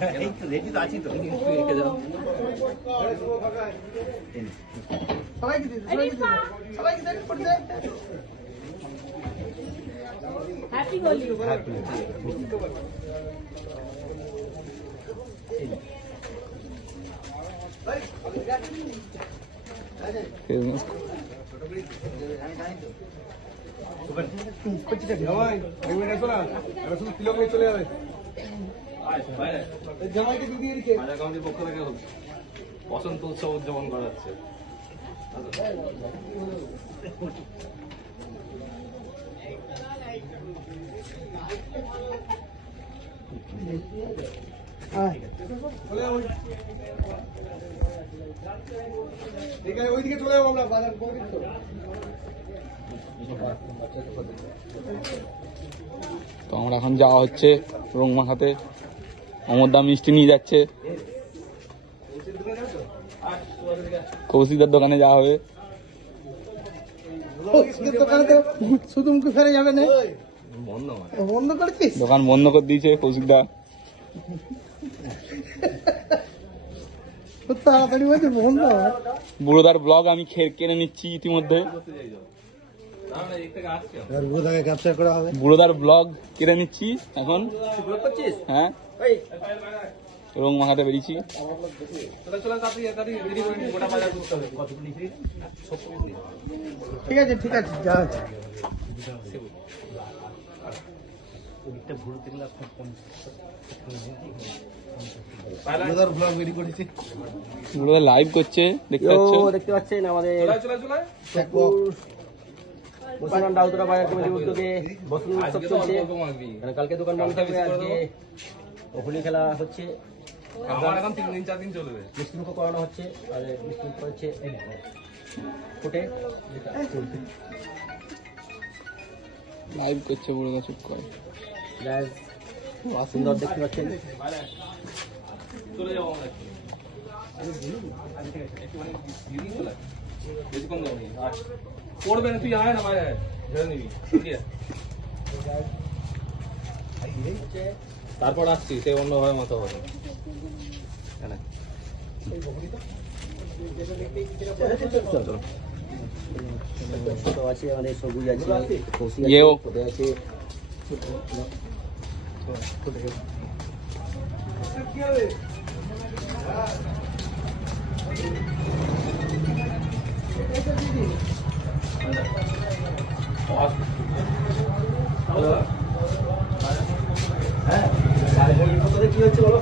এই তো রেডি তো আছি তো একটু রেখে দাও সবাইকে দিন সবাইকে দেন পড়ে যায় হ্যাপি হোলি চলে যাবে বসন্ত উৎসব উদযাপন করা হচ্ছে ওইদিকে চলে যাবো আমরা বাজার তো আমরা এখন যাওয়া হচ্ছে রং মাখাতে। অমরদা মিষ্টি নিয়ে যাচ্ছে, কৌশিকদার দোকানে যাওয়া হবে। শুধু মুখে ফেরে যাবে না, বন্ধ করেছিস? দোকান বন্ধ করে দিয়েছে কৌশিকদা। তাড়াতাড়ি বলছে বন্ধ। বুড়োদার ব্লগ আমি কেড়ে নিচ্ছি ইতিমধ্যে। বুড়োদার ব্লগ কেড়ে নিচ্ছি এখন। হ্যাঁ, রং মাখাতে বেরিয়েছি। ঠিক আছে ঠিক আছে, যা লাইভ করছে, দেখতে পাচ্ছেন আমাদের মুসলমান ডাউতরা বাজার কমিটির উদ্যোগে বসন্ত উৎসব চলছে। কালকে দোকান বন্ধ থাকবে, আজকে হোলি খেলা হচ্ছে, মিষ্টি মুখ করানো হচ্ছে। আর মিষ্টি মুখ হচ্ছে ফুটে লাইভ করছে বুড়োদা, চুপ করে। সুন্দর দেখতে পাচ্ছেন। তারপর আসছি সে অন্যভাবে মতো হবে। আছে আমাদের সবুজ আছে, আছে হ্যাঁ, কি হচ্ছে বলো?